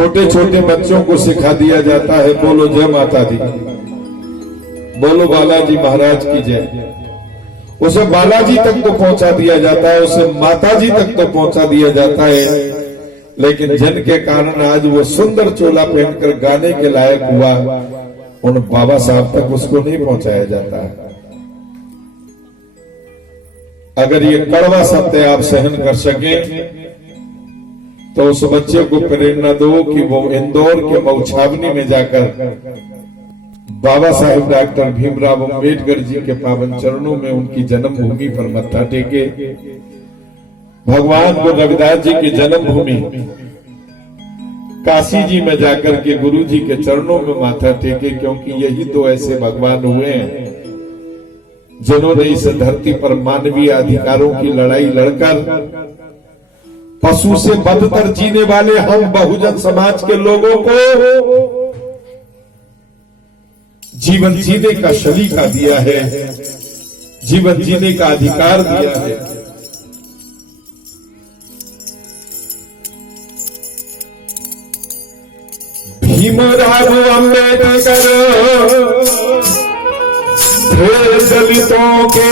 छोटे छोटे बच्चों को सिखा दिया जाता है, बोलो जय माता दी, बोलो बालाजी महाराज की जय। उसे बालाजी तक तो पहुंचा दिया जाता है, उसे माताजी तक तो पहुंचा दिया जाता है, लेकिन जन के कारण आज वो सुंदर चोला पहनकर गाने के लायक हुआ, उन बाबा साहब तक उसको नहीं पहुंचाया जाता है। अगर ये कड़वा सत्य आप सहन कर सके तो उस बच्चे को प्रेरणा दो कि वो इंदौर के मऊ छावनी में जाकर बाबा साहेब डॉक्टर भीमराव अंबेडकर जी के पावन चरणों में उनकी जन्मभूमि पर मत्था टेके। भगवान को रविदास जी की जन्मभूमि काशी जी में जाकर के गुरु जी के चरणों में माथा टेके, क्योंकि यही तो ऐसे भगवान हुए हैं जिन्होंने इस धरती पर मानवीय अधिकारों की लड़ाई लड़कर पशु से बदतर जीने वाले हम बहुजन समाज के लोगों को जीवन जीने का सलीका दिया है, जीवन जीने का अधिकार दिया है। भीमराव अंबेडकर थे दलितों के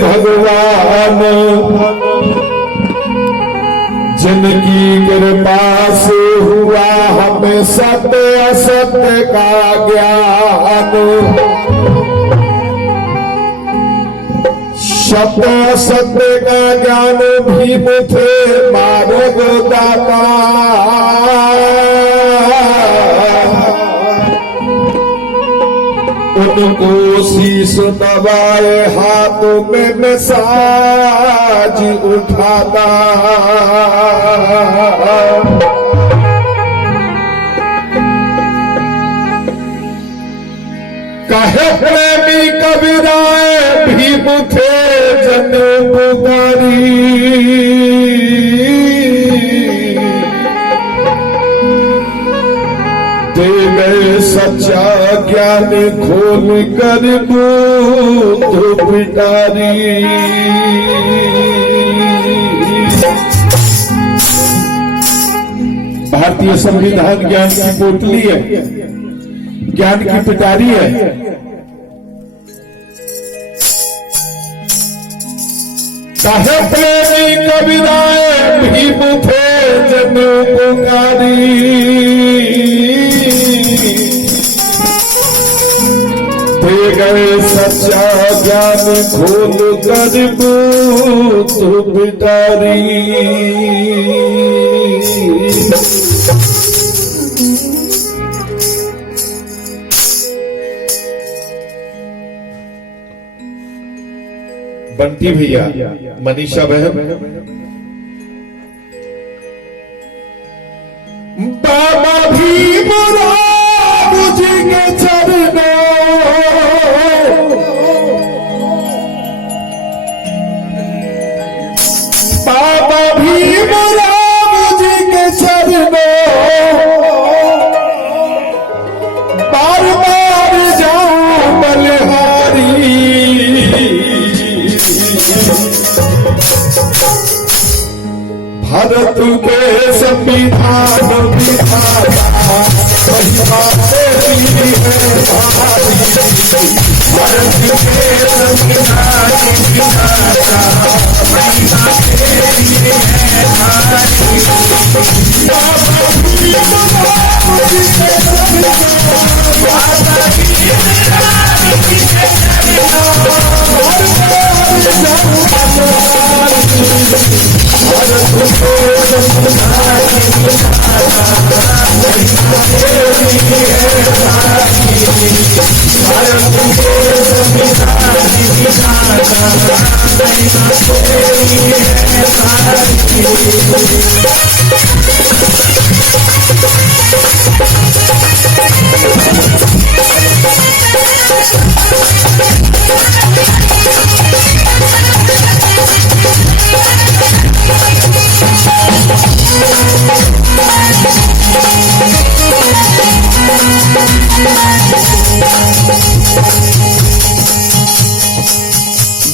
भगवान, जिनकी कृपा से हुआ हमें सत्य असत्य का ज्ञान। सत्य असत्य का ज्ञान भीम थे मार्ग दाता। उनको शीश दबाए हाथों में मिसाज उठाता। कहे प्रेमी कबीराए भीम थे जन पुकारी। दे गए सच्चा ज्ञान खोल कर बूंद पिटारी। भारतीय संविधान ज्ञान की पोटली है, ज्ञान की पिटारी है। कहे प्रेमी कबीराए भीम थे जन पुकारी। दे गए सच्चा ज्ञान खोल कर बूंद पिटारी। बंटी भैया, मनीषा बहन, बाबा भीमराव जी के चरणों, बाबा भीमराव जी के चरणों बार बार जाऊं बलिहारी। भारत के संविधान विधाता महिमा तेरी है भारी। भारत के संविधान विधाता महिमा तेरी है भारी। बाबा भीमराव जी के चरणों, बाबा भीमराव जी के चरणों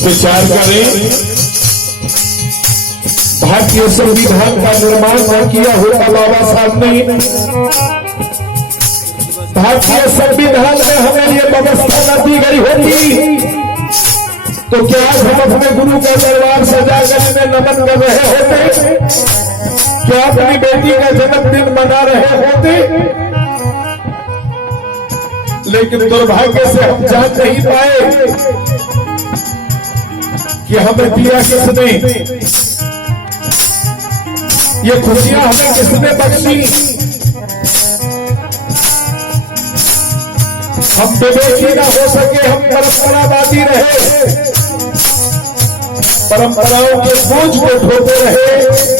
विचार करें। भारतीय संविधान का निर्माण न किया होता बाबा साहब ने, भारतीय संविधान में हमें ये व्यवस्था न दी गई होती, तो क्या आज हम अपने गुरु का दरबार सजा कर नमन कर रहे होते? क्या अपनी बेटी का जन्मदिन मना रहे होते? लेकिन दुर्भाग्य से हम जान नहीं पाए कि हमें दिया किसने, ये खुशियां हमें किसने बख्शी। हम विवेकी न हो सके, हम परंपरावादी रहे, परंपराओं के बोझ को ढोते रहे।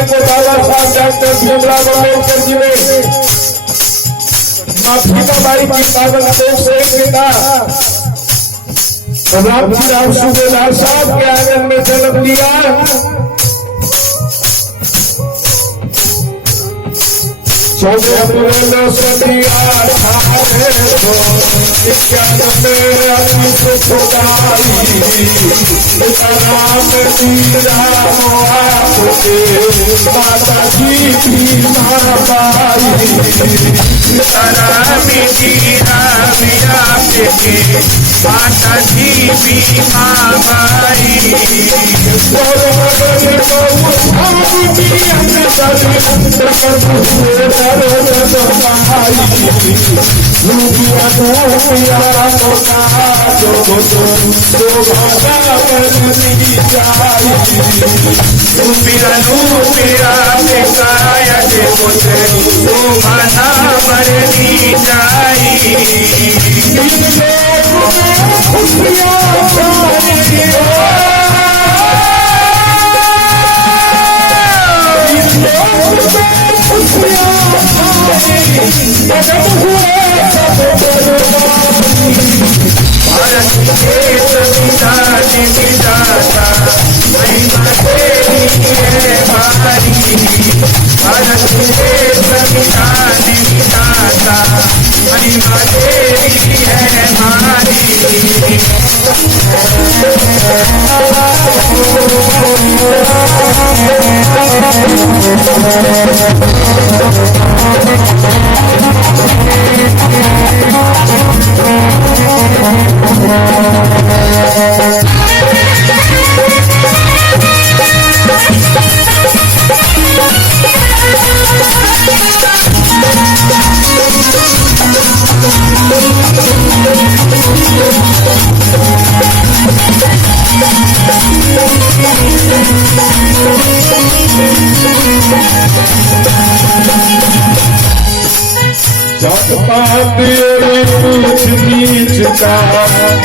को बाबा साहब डॉक्टर भीमराव अम्बेडकर जी ने माफीबाई की पावन कोख से पिता राम सूबेदार साहब के आंगन में जन्म लिया। 14 अप्रैल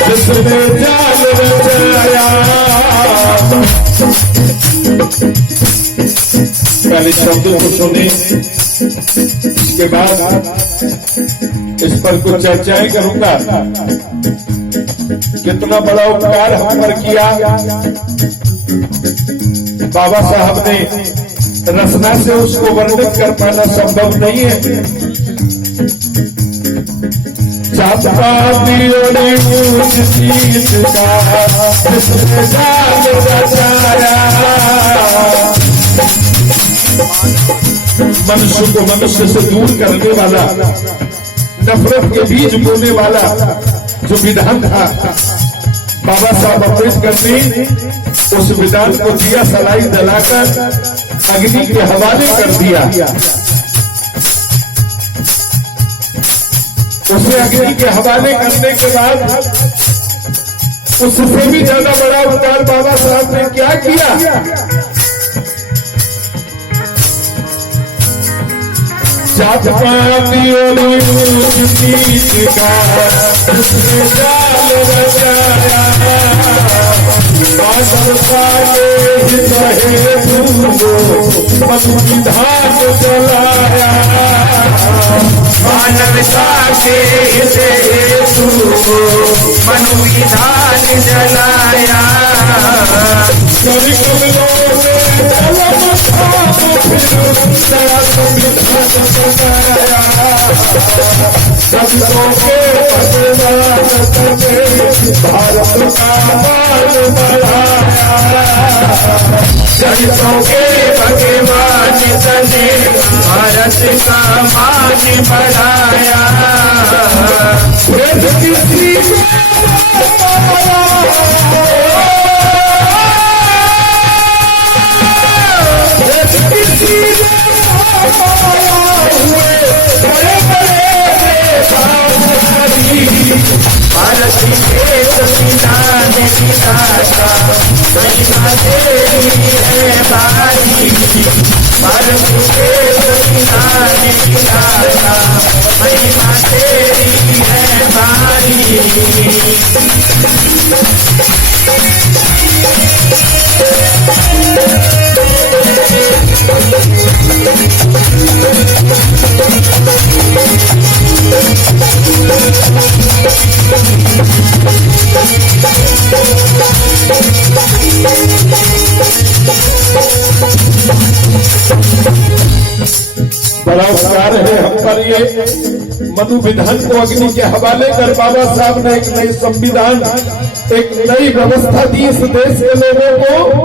'जिसने जाल रचाया पहले शब्द को सुने, इसके बाद इस पर कुछ चर्चाएं करूंगा। कितना बड़ा उपकार हम पर किया बाबा साहब ने, रचना से उसको वर्णित कर पाना संभव नहीं है। चाचा मनुष्य को मनुष्य से दूर करने वाला, नफरत के बीज बोने वाला जो विधान था, बाबा साहब अम्बेडकर ने उस विधान को दिया सलाई जलाकर अग्नि के हवाले कर दिया। उसे अग्नि के हवाले करने के बाद उससे भी ज्यादा बड़ा उपकार बाबा साहब ने क्या किया? जात पातियों का उसने जाल रचाया, मनु विधान जलाया, मानवता के हेतु मनु विधान जलाया। भारत का मान बढ़ाया, दलितों के भगवान तने भारत का मान बढ़ाया। भारत के संविधान विधाता महिमा तेरी है भारी, भारत के संविधान विधाता महिमा तेरी है भारी। बड़ा उपकार है हम पर ये। मनु विधान को अग्नि के हवाले कर बाबा साहब ने एक नई संविधान, एक नई व्यवस्था दी इस देश के लोगों को।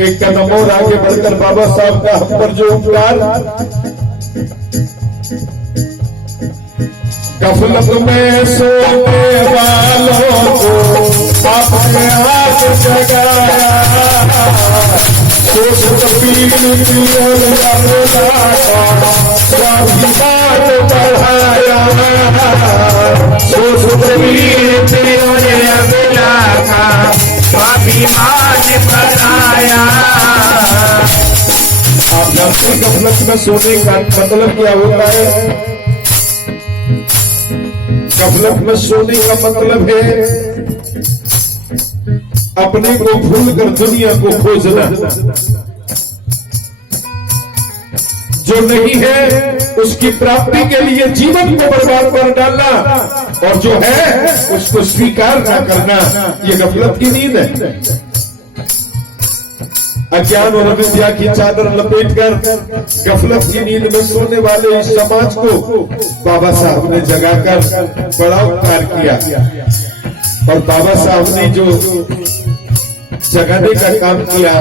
एक कदम और आगे बढ़कर बाबा साहब का हम पर जो उपकार, गफलत में सोने वालों को आपने हाथ जगाया, स्वाभिमान बढ़ाया, स्वाभिमान बढ़ाया। आप जानते हैं गफलत में सोने का मतलब क्या होता है? गफलत में सोने का मतलब है अपने को भूलकर दुनिया को खोजना। जो नहीं है उसकी प्राप्ति के लिए जीवन को बर्बाद कर डालना, और जो है उसको स्वीकार न करना, ये गफलत की नींद है। अज्ञान और अविद्या की चादर लपेटकर गफलत की नींद में सोने वाले इस समाज को बाबा साहब ने जगाकर बड़ा उपकार किया। और बाबा साहब ने जो जगाने का काम किया,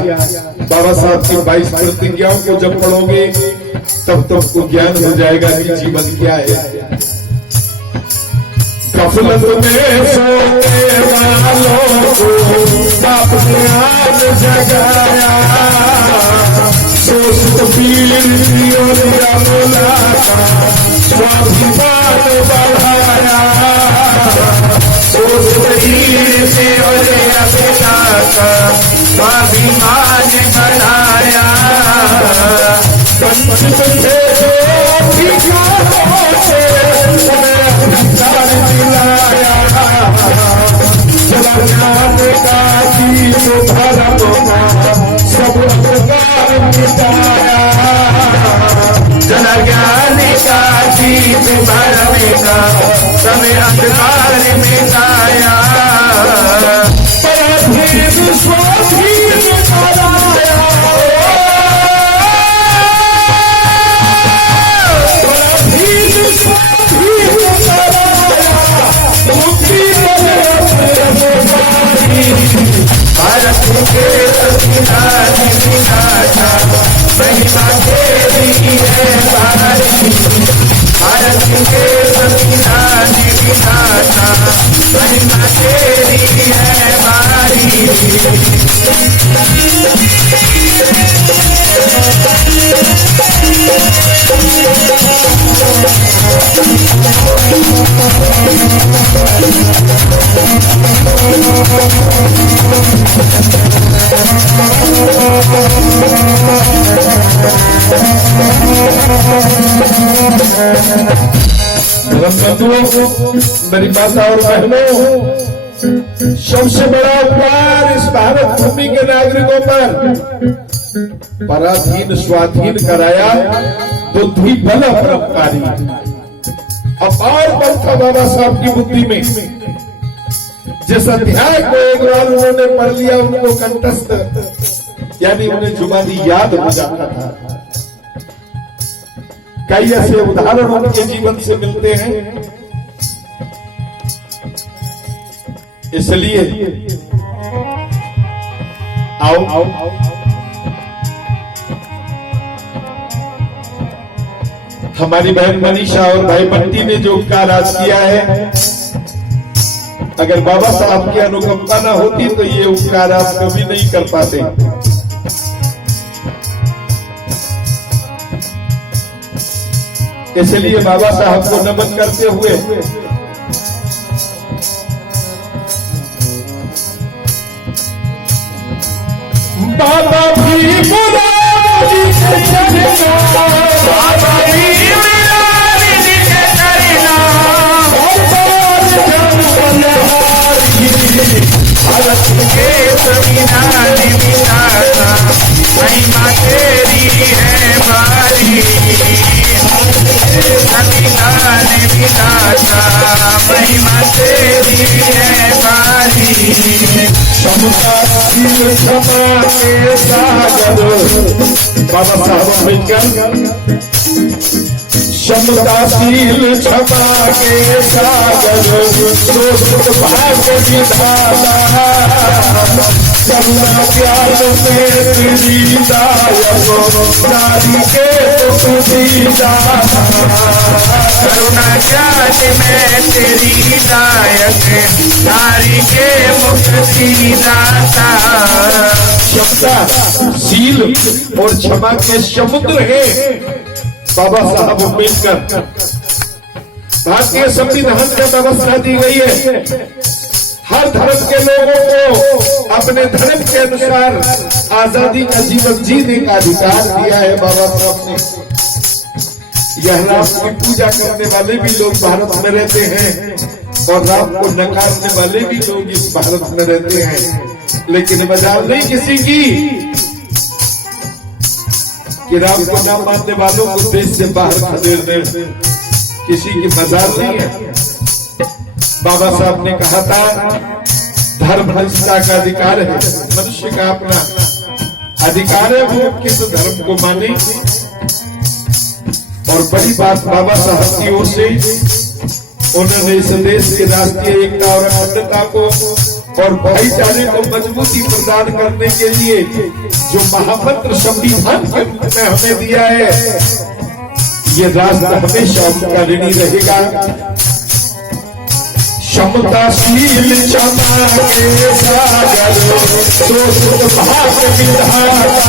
बाबा साहब की 22 प्रतिज्ञाओं को जब पढ़ोगे तब तुमको ज्ञान हो जाएगा कि जीवन क्या है। गफलत में सोने वालों को बाप ने आज जगाया, सोच पीर स्वाभिमान बढ़ाया, सोच से स्वाभिमान बढ़ाया। का दीप धर्म का सब अंधकार मिटाया। जन ज्ञान का दीप भरने का समय अंधकार मिटाया। पराधीन स्वाधीन कराया। पराधीन स्वाधीन कराया। मुक्ति भारत के संविधान विधाता महिमा तेरी है भारी। भारत के संविधान विधाता महिमा तेरी है भारी। मेरी माता और बहनों, सबसे बड़ा उपकार इस भारत भूमि के नागरिकों पर पराधीन स्वाधीन कराया तो द्विबल परोपकारी। अपार बल था बाबा साहब की बुद्धि में। जिस अध्याय को एक बार उन्होंने पढ़ लिया उनको कंठस्थ यानी उन्हें जुबानी याद हो जाता था। कई ऐसे उदाहरण उनके जीवन से मिलते हैं। इसलिए आओ हमारी बहन मनीषा और भाई बंटी ने जो उपकार आज किया है, अगर बाबा साहब की अनुकंपा ना होती तो ये उपकार आप कभी नहीं कर पाते। इसलिए बाबा साहब को नमन करते हुए बाबा भी बुला बाबा भारत के संविधान विधाता महिमा तेरी है भारी। संविधान विधाता महिमा तेरी है भारी। समताशील क्षमा के सागर बाबा साहब अम्बेडकर। समताशील क्षमा के सागर दोस्त भाग्य विधाता करुणा प्यार में तेरी दायक नारी के मुक्ति दाता। करुणा ज्ञान में तेरी दायक नारी के मुक्ति दाता। क्षमताशील और क्षमा के समुद्र है बाबा साहब अम्बेडकर। भारतीय संविधान में व्यवस्था दी गई है, हर धर्म के लोगों को अपने धर्म के अनुसार आजादी का जीवन जीने का अधिकार दिया है बाबा साहब ने। यह राम की पूजा करने वाले भी लोग भारत में रहते हैं और राम को नकारने वाले भी लोग इस भारत में रहते हैं। लेकिन मजाल नहीं किसी की कि राम को न मानने वालों को देश से बाहर खदेड़ने किसी की मजाल नहीं है। बाबा साहब ने कहा था धर्म हंसता का अधिकार है, मनुष्य का अपना अधिकार है वो किस धर्म को माने। और बड़ी बात बाबा साहब की ओर से उन्होंने इस देश की राष्ट्रीय एकता और अखंडता को और भाईचारे को मजबूती प्रदान करने के लिए जो महामंत्र संविधान के रूप में हमें दिया है, ये राष्ट्र हमेशा उनका ऋणी रहेगा। क्षमताशील क्षमा के सागर दोस्त भाग्य विधाता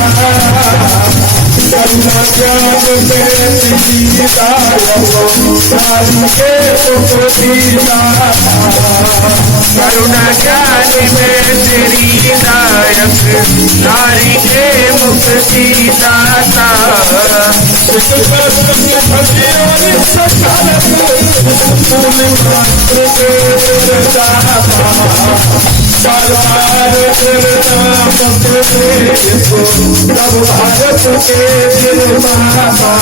करुणा ज्ञान में तेरी दायक नारी के मुक्ति दाता। करुणा ज्ञान में तेरी दायक नारी के मुक्ति दाता। बार बार प्रणाम तुम्हें तब भारत के निर्माता,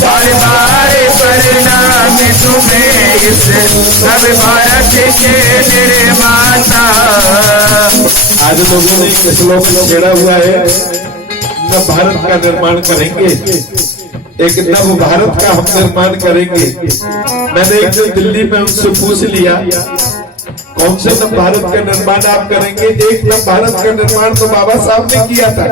बार बार प्रणाम तुम्हें इस नव भारत के निर्माता। आज लोगों ने इस श्लोक में छेड़ा हुआ है, नव भारत का निर्माण करेंगे, एक नव भारत का हम निर्माण करेंगे। मैंने एक दिन दिल्ली में उनसे पूछ लिया, कौन से नव भारत का निर्माण आप करेंगे? एक नव भारत का निर्माण तो बाबा साहब ने किया था,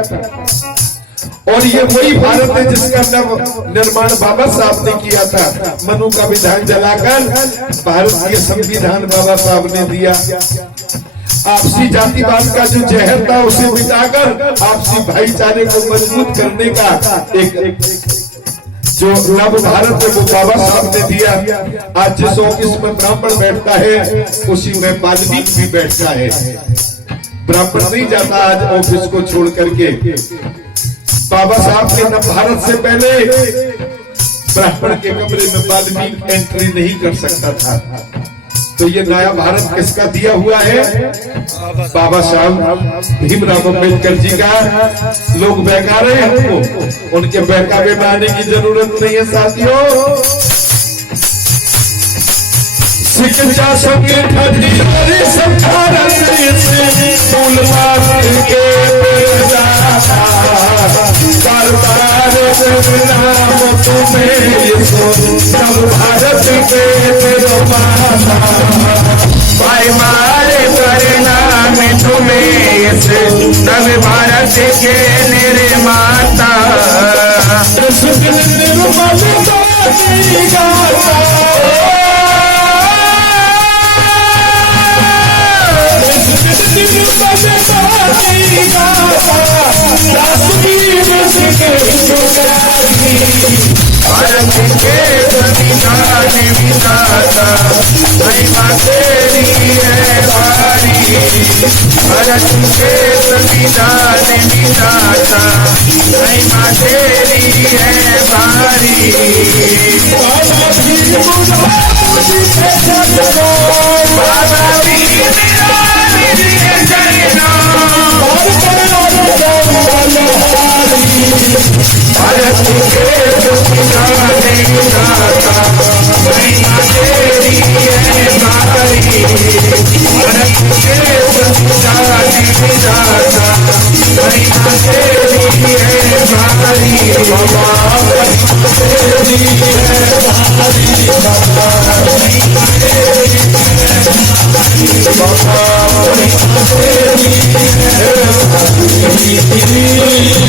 और ये वही भारत है जिसका नव निर्माण बाबा साहब ने किया था। मनु का विधान जलाकर भारत के संविधान बाबा साहब ने दिया। आपसी जातिवाद का जो जहर था उसे मिटाकर आपसी भाईचारे को मजबूत करने का एक जो नव भारत है वो बाबा साहब ने दिया। आज जिस ऑफिस में ब्राह्मण बैठता है उसी में वाल्मीकि भी बैठता है। ब्राह्मण नहीं जाता आज ऑफिस को छोड़ करके। बाबा साहब के नव भारत से पहले ब्राह्मण के कमरे में वाल्मीकि एंट्री नहीं कर सकता था। तो ये नया भारत किसका दिया हुआ है? बाबा साहब भीमराव अम्बेडकर जी का। लोग बहका रहे हैं हमको, उनके बहकावे में आने की जरूरत नहीं है साथियों। शिक्षा संगठन भारत के बार बार प्रणाम तुम्हें इस नव भारत के निर्माता। भारत के संविधान विधाता, महिमा तेरी है भारी। भारत के संविधान विधाता, महिमा तेरी है भारी। बाबा भारत के संविधान विधाता, महिमा तेरी है भारी। भारत के संविधान विधाता, महिमा तेरी है भारी। बाबा तेरी है भारी, बाबा तेरी है भारी।